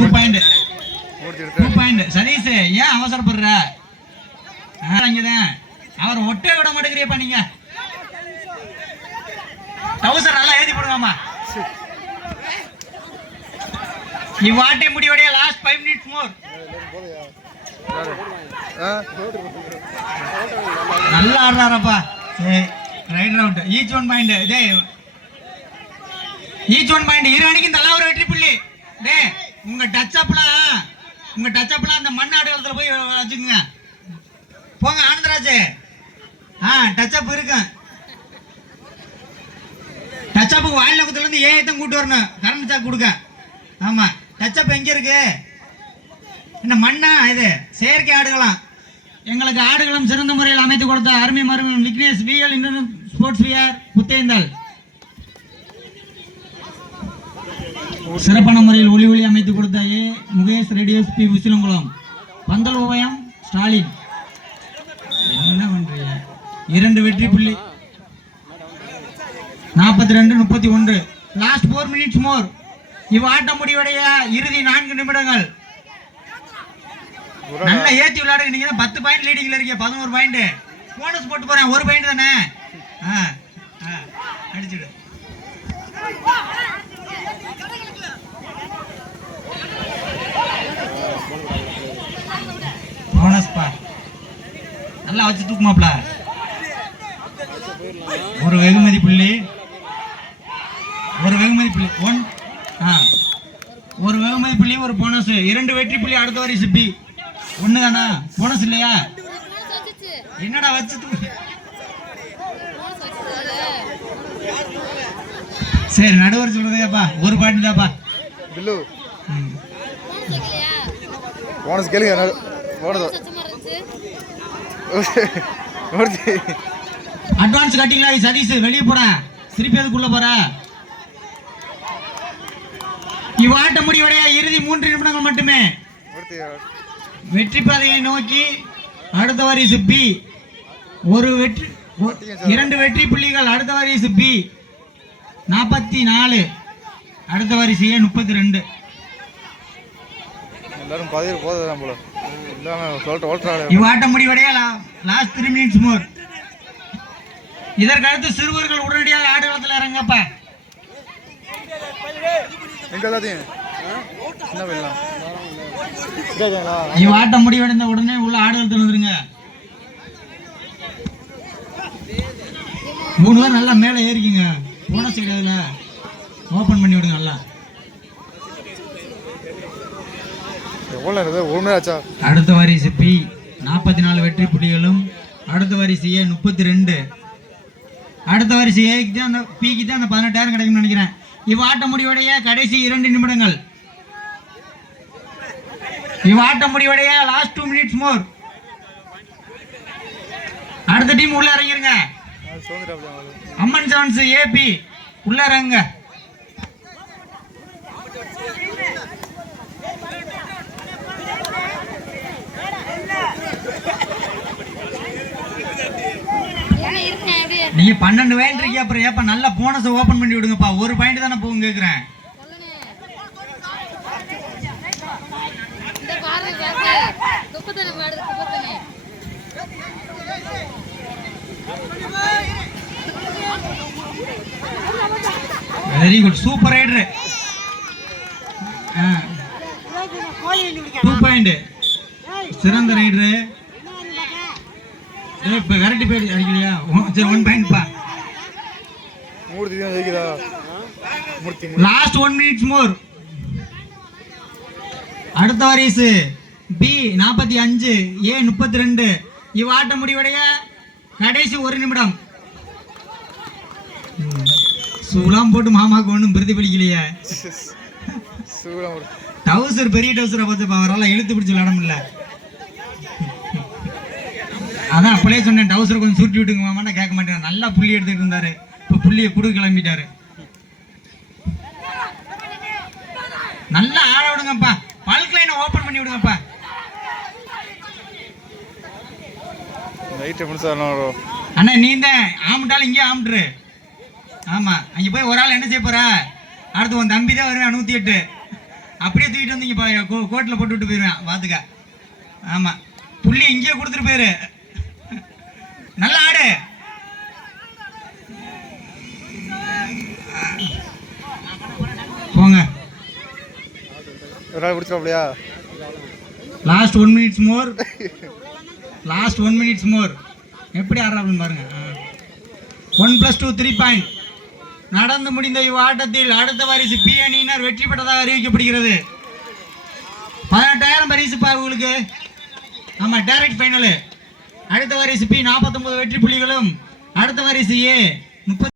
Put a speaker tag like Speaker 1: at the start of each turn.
Speaker 1: Two point two point Sathish ஏன் அவசரப்படுற? ஆ, இங்கதான் அவர் ஒட்டே விட மாட்டேங்கிறியப்பா நீங்க. டவுசர் நல்லா ஏத்தி போடுவாமா இவ்வாட்டை முடிவடைய லாஸ்ட் ஃபைவ் மினிட்ஸ் மோர் நல்லா ஆடுறாரப்பா. சரி right round each one point டே ஈச் ஒன் பாயிண்ட் இரு அணிக்கும் தலா ஒரு வெற்றி டச்சப்லாம் உங்கள் அப்லாம் உங்க அந்த மண் ஆடுகளத்துல போய் வச்சுக்கோங்க. போங்க ஆனந்தராஜ். ஆ டச்சப் இருக்கும் டச் வாயில் நோக்கத்துல இருந்து தான் கூட்டு வரணும். கரண்ட் சாக்கு கொடுக்க ஆமாம் டச்சப் எங்கே இருக்கு? என்ன மண்ணா இது? செயற்கை ஆடுகளாம் எங்களுக்கு ஆடுகளும் சிறந்த முறையில் அமைத்து கொடுத்த அருமை மருமகன் விக்னேஷ் விஎல் இன்னும் ஸ்போர்ட்ஸ் விஆர் புத்தேந்தல். சிறப்பான முறையில் ஒளி ஒளி அமைத்து கொடுத்த A. Mukesh radios P. Usilankulam பந்தல் உபயம் ஸ்டாலின். என்ன பண்றீங்க இரண்டு வெற்றி புள்ளி. நாற்பத்தி ரெண்டு முப்பத்தி ஒன்று லாஸ்ட் ஃபோர் மினிட்ஸ் மோர் இவ் ஆட்டம் முடிவடைய இறுதி நான்கு நிமிடங்கள். நல்லா ஏத்தி விளையாடுங்க. நீங்க பத்து பாயிண்ட் லீடிங்ல இருக்கீங்க. பதினோரு பாயிண்ட் போனஸ் போட்டு போறேன். ஒரு பாயிண்ட் தானே? ஆ அடிச்சிடு போனஸ் பா நல்லா வச்சு தூக்குமாப்ல. ஒரு வெகுமதி புள்ளி. ஒரு வெகுமதி புள்ளி. ஒன் ஆ. ஒரு வெகுமதி புள்ளி ஒரு போனஸ் இரண்டு வெற்றி புள்ளி அடுத்த வரி சிப்பி ஒன்று தானா போனஸ் இல்லையா? என்னடா வச்சு தூக்கு சரி நடுவர் சொல்றதேப்பா ஒரு பாட்டு தாப்பா.
Speaker 2: போனஸ் கேளுங்க
Speaker 1: அட்வான்ஸ் கட்டிங்களா சதீஷ் வெளியே போற. திருப்பி அதுக்குள்ள போற. இவ்வாட்ட முடிவுடைய இறுதி மூன்று நிமிடங்கள் மட்டுமே. வெற்றி பாதையை நோக்கி அடுத்த வரிசு பி. ஒரு வெற்றி இரண்டு வெற்றி புள்ளிகள். அடுத்த வரிசு பி. நாற்பத்தி நாலு. அடுத்த வரிசை ஏ முப்பத்தி ரெண்டு.
Speaker 2: எல்லாரும் பதிவு போதும் போல.
Speaker 1: இவ்வாட்டம் முடிவடைய லாஸ்ட் த்ரீ மினிட்ஸ் மோர் இதற்கடுத்து சிறுவர்கள் உடனடியாக ஆடுகளத்தில் இறங்கப்பா. இவ்வாட்டம் முடிவடைந்த உடனே உள்ள ஆடுகளத்தில் வந்துருங்க. மூணு பேர் நல்லா மேலே ஏறிக்கிங்க. போன சைடு அதில். ஓப்பன் பண்ணி விடுங்க நல்லா.
Speaker 2: எவ்வளோ இருக்குது ஒரு மணி ஆச்சா?
Speaker 1: அடுத்த வரிசை பி நாற்பத்தி நாலு வெற்றி புள்ளிகளும் அடுத்த வரிசை ஏ முப்பத்தி ரெண்டு அடுத்த வரிசை ஏக்கு தான் அந்த பிக்கு தான் அந்த பதினெட்டாயிரம் கிடைக்கும்னு நினைக்கிறேன். இவ்வாட்ட முடிவடைய கடைசி இரண்டு நிமிடங்கள். இவ்வாட்ட முடிவடைய லாஸ்ட் டூ மினிட்ஸ் மோர் அடுத்த டீம் உள்ள இறங்கிருங்க. அம்மன் செவன்ஸ் ஏபி உள்ள இறங்குங்க. நீங்க பன்னெண்டு பாயிண்ட் இருக்கீங்க அப்புறம் ஏப்பா நல்ல போனஸை ஓபன் பண்ணி விடுங்கப்பா. ஒரு பாயிண்ட் தானே போகும்
Speaker 3: குப்பத்தனை
Speaker 1: very good super raider two point சிறந்த ரைடரு இப்போ வெரைட்டி பேர் அடிக்கலையா சரி ஒன்
Speaker 2: மூர்த்தி தான் Murthy
Speaker 1: last one minutes more அடுத்த வரிசு. பி நாற்பத்தி அஞ்சு ஏ முப்பத்தி ரெண்டு. இவ்வாட்ட முடிவடைய கடைசி ஒரு நிமிடம். சூலாம் போட்டு மாமாவுக்கு ஒன்றும் பிரதிபலிக்கலையே டவுசர் பெரிய டவுசரை பார்த்து அவரால் இழுத்து பிடிச்சி விளாட முடியல. அதான் அப்படியே சொன்னேன் டவுசர் கொஞ்சம் சுருட்டி விட்டுங்க மாமான்னா கேட்க மாட்டேன். நல்லா புள்ளி எடுத்துட்டு இருந்தாரு. இப்போ புள்ளியை குடு கிளம்பிட்டாரு. நல்லா ஆட விடுங்கப்பா. பல்க் லைனை ஓப்பன் பண்ணி விடுங்கப்பா. அண்ணா நீ தான் ஆமிட்டாலும் இங்கே ஆமிட்டுரு ஆமா அங்கே போய் ஒரு ஆள் என்ன செய்ய போற? அடுத்து உன் தம்பி தான் வருவேன் நூற்றி எட்டு. அப்படியே தூக்கிட்டு வந்து இங்கே கோட்டில் போட்டு விட்டு போயிடுவேன் பார்த்துக்க ஆமாம் புள்ளி இங்கேயே கொடுத்துட்டு போயிரு. நல்ல ஆடு. போங்க. Last one minutes more last one minutes more எப்படி ஆடுறாங்கன்னு பாருங்க. One plus two three point நடந்து முடிந்த இவ்வாட்டத்தில் அடுத்த வாரிசு பி அணியினர் வெற்றி பெற்றதாக அறிவிக்கப்படுகிறது. பதினெட்டாயிரம் பரிசு பா உங்களுக்கு. ஆமாம் டைரக்ட் ஃபைனலு அடுத்த வாரிசு பி நாற்பத்தொன்பது வெற்றி புள்ளிகளும் அடுத்த வாரிசு ஏ முப்பத்தி